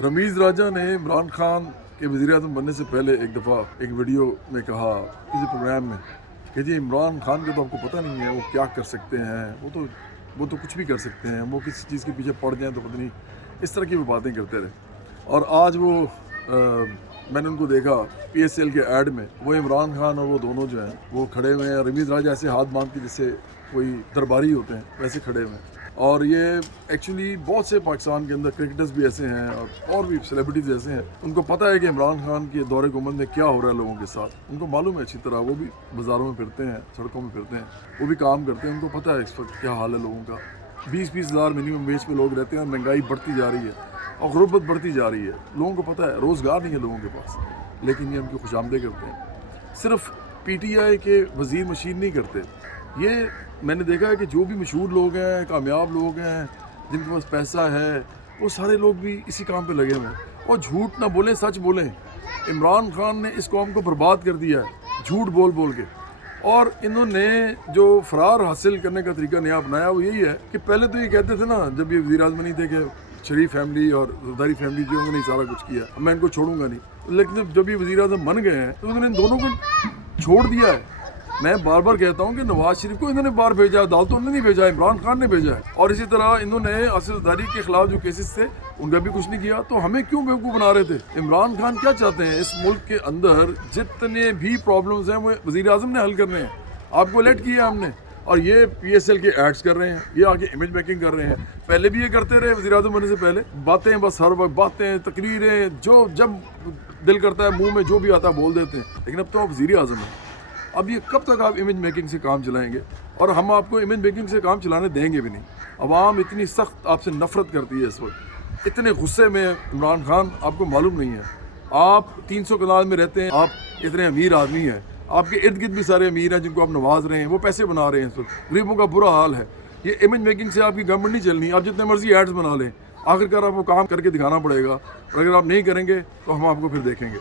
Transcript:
रमीज़ राजा ने इमरान खान के वज़ीर-ए-आज़म बनने से पहले एक दफ़ा एक वीडियो में कहा किसी प्रोग्राम में कि जी इमरान खान का तो आपको पता नहीं है वो क्या कर सकते हैं, वो तो कुछ भी कर सकते हैं, वो किसी चीज़ के पीछे पड़ जाएं तो पता नहीं, इस तरह की वो बातें करते रहे। और आज वो मैंने उनको देखा PSL के ऐड में, वो इमरान खान और वो दोनों जो हैं वो खड़े हुए हैं, रमीज़ राजा ऐसे हाथ बांध के जैसे कोई दरबारी होते हैं वैसे खड़े हुए हैं। और ये एक्चुअली बहुत से पाकिस्तान के अंदर क्रिकेटर्स भी ऐसे हैं और भी सेलिब्रिटीज़ ऐसे हैं, उनको पता है कि इमरान खान के दौरे हुकूमत में क्या हो रहा है लोगों के साथ, उनको मालूम है अच्छी तरह। वो भी बाज़ारों में फिरते हैं, सड़कों में फिरते हैं, वो भी काम करते हैं, उनको पता है इस वक्त क्या हाल है लोगों का। 20-20 हज़ार मिनिमम वेज पे लोग रहते हैं, महंगाई बढ़ती जा रही है और गुर्बत बढ़ती जा रही है। लोगों को पता है रोज़गार नहीं है लोगों के पास, लेकिन ये उनकी खुशामदें करते हैं। सिर्फ PTI के वज़ीर मशीन नहीं करते, ये मैंने देखा है कि जो भी मशहूर लोग हैं, कामयाब लोग हैं, जिनके पास पैसा है, वो सारे लोग भी इसी काम पे लगे हुए हैं। और झूठ ना बोलें, सच बोलें। इमरान खान ने इस कौम को बर्बाद कर दिया है झूठ बोल बोल के। और इन्होंने जो फरार हासिल करने का तरीका नया अपनाया वो यही है कि पहले तो ये कहते थे ना, जब ये वज़ीर-ए-आज़म नहीं थे, कि शरीफ फैमिली और ज़रदारी फैमिली जो उन्होंने सारा कुछ किया, मैं इनको छोड़ूंगा नहीं। लेकिन जब ये वज़ीर-ए-आज़म बन गए हैं तो उन्होंने इन दोनों को छोड़ दिया है। मैं बार बार कहता हूँ कि नवाज शरीफ को इन्होंने बाहर भेजा, अदालतों ने नहीं भेजा, इमरान खान ने भेजा है। और इसी तरह इन्होंने आसिफ ज़रदारी के खिलाफ जो केसेस थे उनका भी कुछ नहीं किया। तो हमें क्यों बेवकूफ़ बना रहे थे? इमरान खान क्या चाहते हैं? इस मुल्क के अंदर जितने भी प्रॉब्लम्स हैं वो वज़ीर-ए-आज़म ने हल करने हैं। आपको इलेक्ट किया हमने, और ये PSL के एड्स कर रहे हैं, ये आगे इमेज मेकिंग कर रहे हैं। पहले भी ये करते रहे वज़ीर-ए-आज़म बनने से पहले, बातें बस हर वक्त बातें, तकरीरें, जो जब दिल करता है मुँह में जो भी आता है बोल देते हैं। लेकिन अब तो आप वज़ीर-ए-आज़म हैं, अब ये कब तक आप इमेज मेकिंग से काम चलाएंगे? और हम आपको इमेज मेकिंग से काम चलाने देंगे भी नहीं। अवाम इतनी सख्त आपसे नफरत करती है इस वक्त, इतने गुस्से में इमरान खान, आपको मालूम नहीं है। आप 300 कनाल में रहते हैं, आप इतने अमीर आदमी हैं, आपके इर्द गिर्द भी सारे अमीर हैं जिनको आप नवाज रहे हैं, वो पैसे बना रहे हैं इस वक्त, गरीबों का बुरा हाल है। ये इमेज मेकिंग से आपकी गवर्नमेंट नहीं चलनी। आप जितने मर्जी एड्स बना लें, आखिरकार आपको काम करके दिखाना पड़ेगा, और अगर आप नहीं करेंगे तो हम आपको फिर देखेंगे।